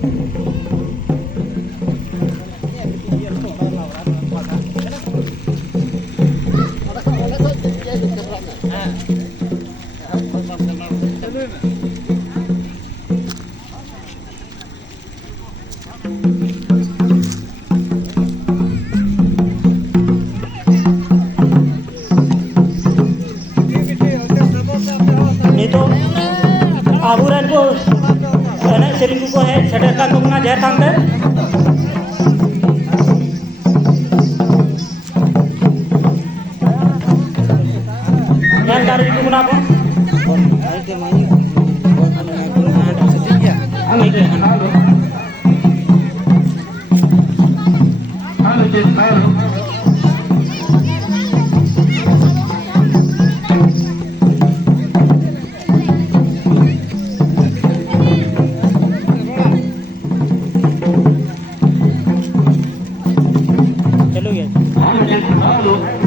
Nito aburan ko enak sering ko he sederkan ko na jahe tang te yan dari ko na ko ang ito halo halo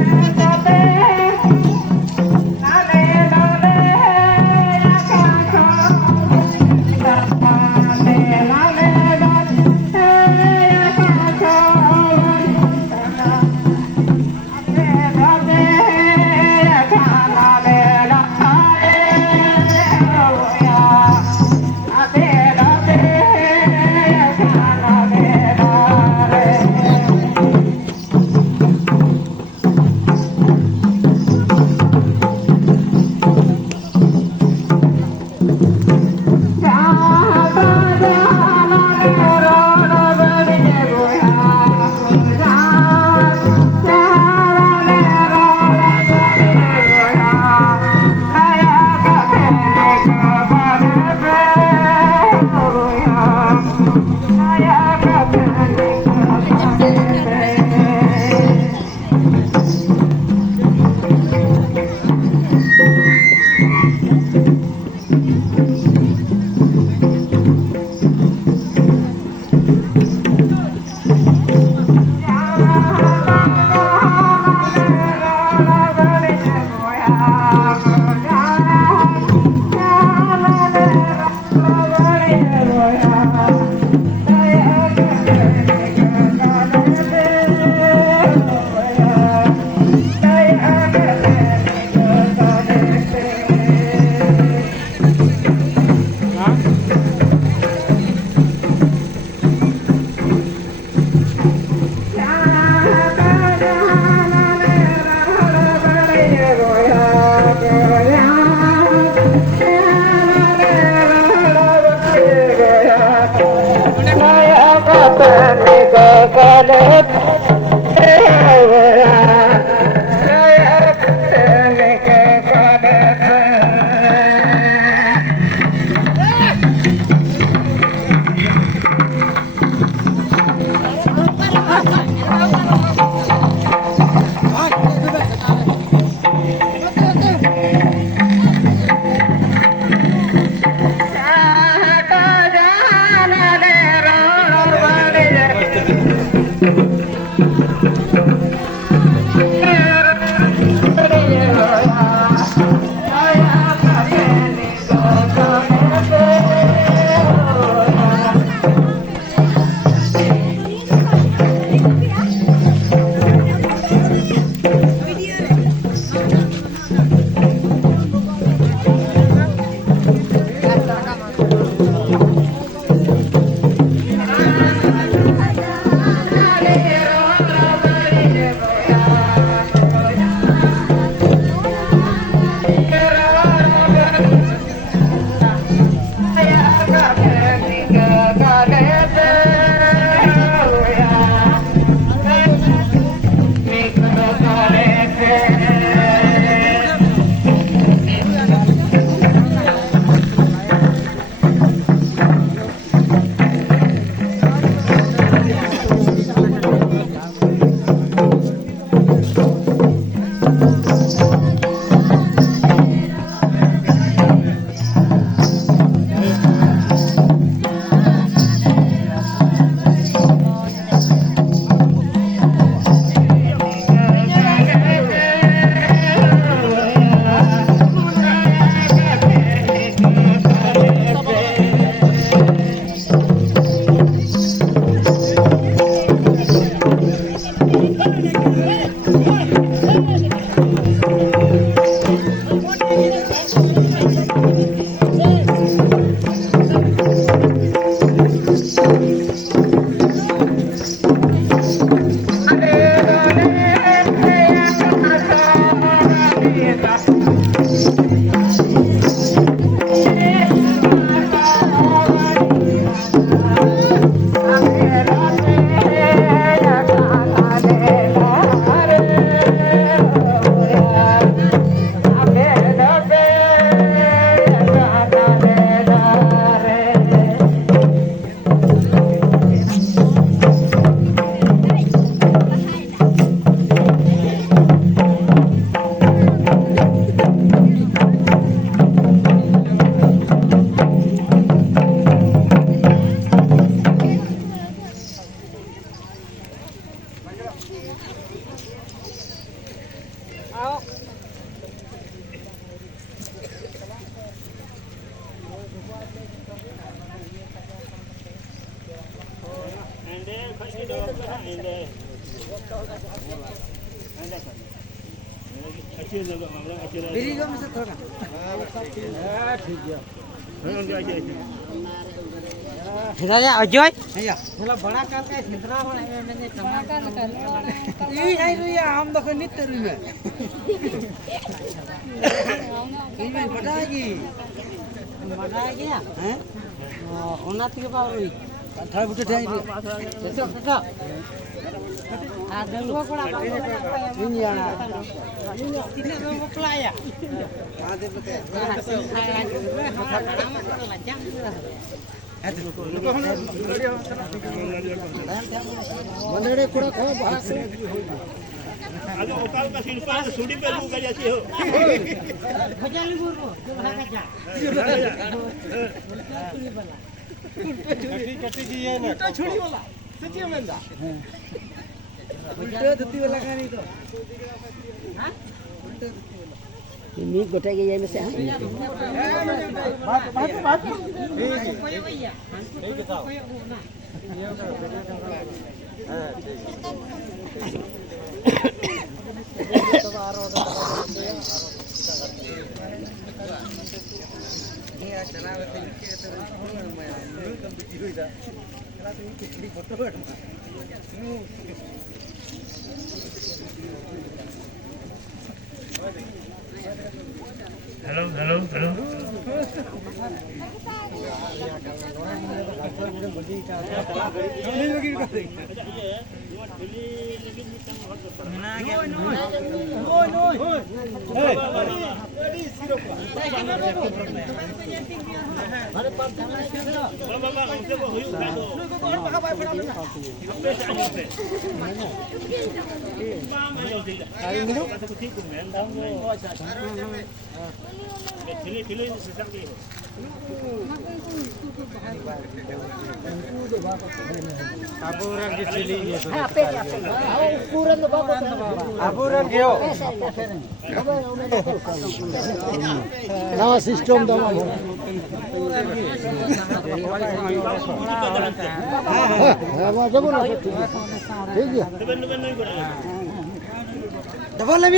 Ajay बड़ा काल का सिंदरा हम देखो नित्य में बढ़ाएगी हैं ओना के बाबू थार बुटे ठाई देखो देखो आ दलवा कोड़ा दुनिया तिने रो बपलाया आ दे बते मंदड़े कोड़ा खो भाग आगे ओकाल का सिरपा सुडी पे लू गया छी हो खजाली बोलबो जो भागा जा कटी जी है ना तो छुड़ी वाला सच्ची में दा उल्टे धती वाला कहानी तो हां उल्टे धती वाला मी गोटा के जाय में से बात कोई भैया ठीक है साहब हां हेलो हेलो हेलो नवा सिस्टम दमा ठीक है डबल में